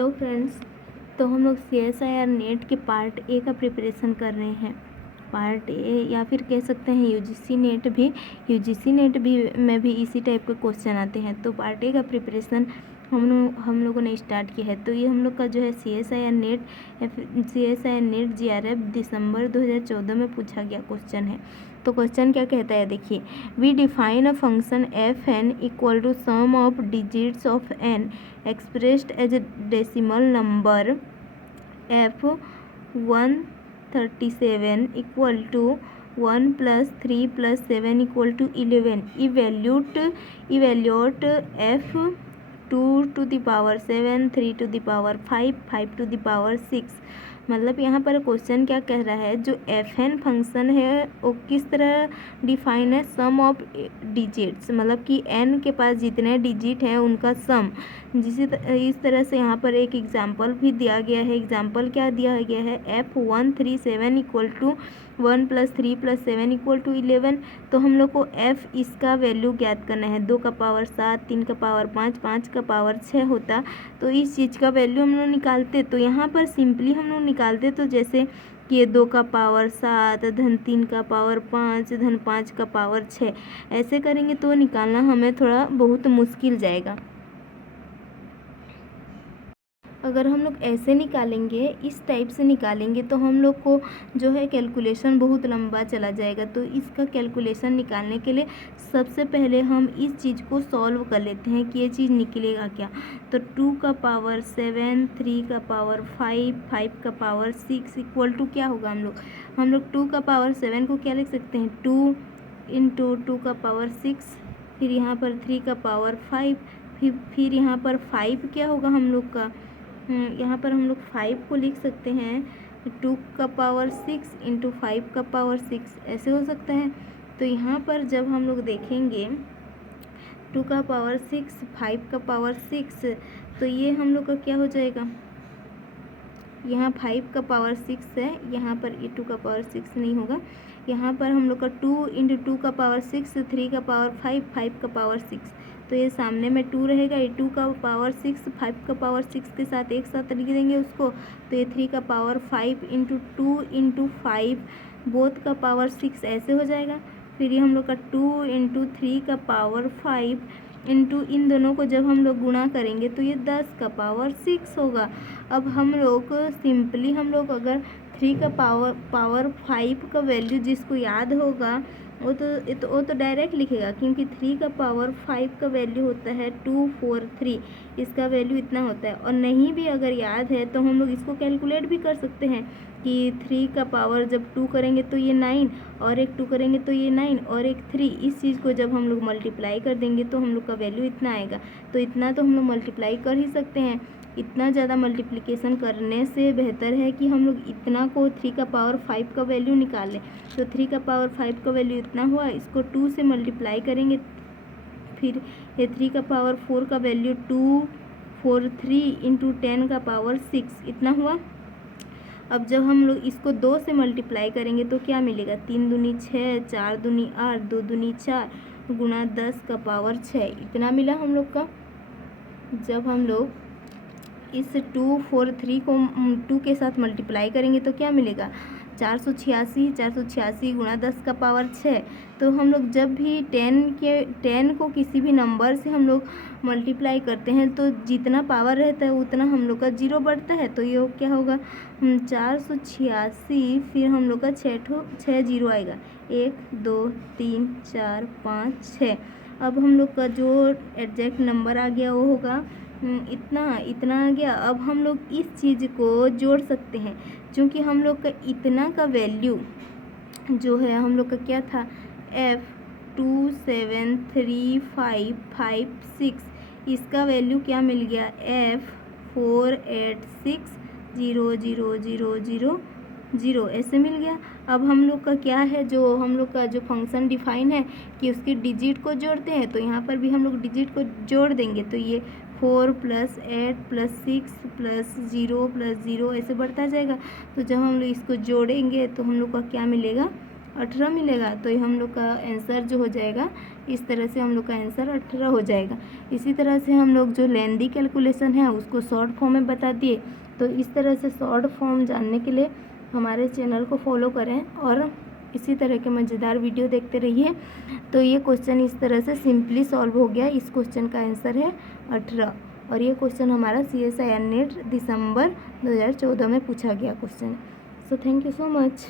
Hello friends. तो हम लोग CSIR नेट के पार्ट ए का प्रिपरेशन कर रहे हैं। पार्ट ए या फिर कह सकते हैं यूजीसी नेट भी में भी इसी टाइप के क्वेश्चन आते हैं। तो पार्ट ए का प्रिपरेशन हम लोगों ने स्टार्ट किया है। तो ये हम लोग का जो है CSIR नेट GRF दिसंबर 2014 में पूछा गया क्वेश्चन है। तो क्वेश्चन क्या कहता है, देखिए, we define a function fn equal to sum of digits of n expressed as a decimal number f137 equal to 1 plus 3 plus 7 equal to 11. Evaluate f2 to the power 7, 3 to the power 5, 5 to the power 6। मतलब यहाँ पर question क्या कह रहा है, जो fn function है वो किस तरह डिफाइन है, सम ऑफ डिजिट्स, मतलब कि n के पास जितने डिजिट हैं उनका सम। इस तरह से यहाँ पर एक एग्जाम्पल भी दिया गया है। एग्जाम्पल क्या दिया गया है, f137 equal to 1 plus 3 plus 7 equal to 11। तो हम लोग को f इसका वैल्यू ज्ञात करना है। 2 का पावर 7, 3 का पावर 5, 5 का पावर 6 होता, तो इस चीज़ का वैल्यू हम लोग निकालते। तो यहाँ पर सिंपली हम लोग निकालते, तो जैसे कि ये 2 का पावर 7 धन 3 का पावर 5 धन 5 का पावर 6, ऐसे करेंगे तो निकालना हमें थोड़ा बहुत मुश्किल जाएगा। अगर हम लोग ऐसे निकालेंगे, इस टाइप से निकालेंगे, तो हम लोग को जो है कैलकुलेशन बहुत लंबा चला जाएगा। तो इसका कैलकुलेशन निकालने के लिए सबसे पहले हम इस चीज़ को सॉल्व कर लेते हैं कि ये चीज़ निकलेगा क्या। तो 2 का पावर 7, 3 का पावर 5, 5 का पावर 6 इक्वल टू क्या होगा, हम लोग 2 का पावर 7 को क्या लिख सकते हैं, 2 इंटू 2 का पावर 6, फिर यहाँ पर 3 का पावर 5, फिर यहाँ पर 5 क्या होगा हम लोग का, यहाँ पर हम लोग 5 को लिख सकते हैं 2 का पावर 6 इंटू 5 का पावर 6, ऐसे हो सकता है। तो यहाँ पर जब हम लोग देखेंगे 2 का पावर 6, 5 का पावर 6, तो ये हम लोग का क्या हो जाएगा, यहाँ 5 का पावर 6 है, यहाँ पर ये 2 का पावर 6 नहीं होगा। यहाँ पर हम लोग का 2 इंटू 2 का पावर 6, 3 का पावर 5, 5 का पावर 6, तो ये सामने में 2 रहेगा। ये 2 का पावर 6 5 का पावर 6 के साथ एक साथ लिख देंगे उसको, तो ये 3 का पावर 5 इंटू 2 इंटू 5 बोथ का पावर 6, ऐसे हो जाएगा। फिर ये हम लोग का 2 इंटू 3 का पावर 5 इंटू इन दोनों को जब हम लोग गुणा करेंगे तो ये 10 का पावर 6 होगा। अब हम लोग सिंपली अगर 3 का पावर 5 का वैल्यू जिसको याद होगा वो तो डायरेक्ट लिखेगा, क्योंकि 3 का पावर 5 का वैल्यू होता है 243, इसका वैल्यू इतना होता है। और नहीं भी अगर याद है तो हम लोग इसको कैलकुलेट भी कर सकते हैं कि 3 का पावर जब 2 करेंगे तो ये 9, और एक 2 करेंगे तो ये 9, और एक 3, इस चीज़ को जब हम लोग मल्टीप्लाई कर देंगे तो हम लोग का वैल्यू इतना आएगा। तो इतना तो हम लोग मल्टीप्लाई कर ही सकते हैं। इतना ज़्यादा मल्टीप्लिकेशन करने से बेहतर है कि हम लोग इतना को 3 का पावर 5 का वैल्यू निकाल लें। तो 3 का पावर 5 का वैल्यू इतना हुआ, इसको 2 से मल्टीप्लाई करेंगे, फिर ये 3 का पावर 4 का वैल्यू 243 इंटू 10 का पावर 6 इतना हुआ। अब जब हम लोग इसको 2 से मल्टीप्लाई करेंगे तो क्या मिलेगा, 3 दूनी 6, 4 दूनी 8, 2 दूनी 4 गुणा 10 का पावर 6, इतना मिला हम लोग का। जब हम लोग इस 243 को 2 के साथ मल्टीप्लाई करेंगे तो क्या मिलेगा, 486 गुणा 10 का पावर 6। तो हम लोग जब भी 10 को किसी भी नंबर से हम लोग मल्टीप्लाई करते हैं तो जितना पावर रहता है उतना हम लोग का 0 बढ़ता है। तो ये क्या होगा, 486, फिर हम लोग का 6 जीरो आएगा, 1 2 3 4 5 6। अब हम लोग का जो एग्जैक्ट नंबर आ गया वो होगा इतना आ गया। अब हम लोग इस चीज़ को जोड़ सकते हैं, क्योंकि हम लोग का इतना का वैल्यू जो है हम लोग का क्या था, F27355 इसका वैल्यू क्या मिल गया, F48600000 ऐसे मिल गया। अब हम लोग का क्या है, जो हम लोग का जो फंक्शन डिफाइन है कि उसकी डिजिट को जोड़ते हैं, तो यहाँ पर भी हम लोग डिजिट को जोड़ देंगे। तो ये 4 + 8 + 6 + 0 + 0 ऐसे बढ़ता जाएगा। तो जब हम लोग इसको जोड़ेंगे तो हम लोग का क्या मिलेगा, 18 मिलेगा, तो ये हम लोग का आंसर जो हो जाएगा, इस तरह से हम लोग का आंसर 18 हो जाएगा। इसी तरह से हम लोग जो लेंदी कैलकुलेशन है उसको शॉर्ट फॉर्म में बता दिए। तो इस तरह से शॉर्ट फॉर्म जानने के लिए हमारे चैनल को फॉलो करें और इसी तरह के मज़ेदार वीडियो देखते रहिए। तो ये क्वेश्चन इस तरह से सिंपली सॉल्व हो गया। इस क्वेश्चन का आंसर है 18 और ये क्वेश्चन हमारा CSIR नेट दिसंबर 2014 में पूछा गया question. So thank you so much.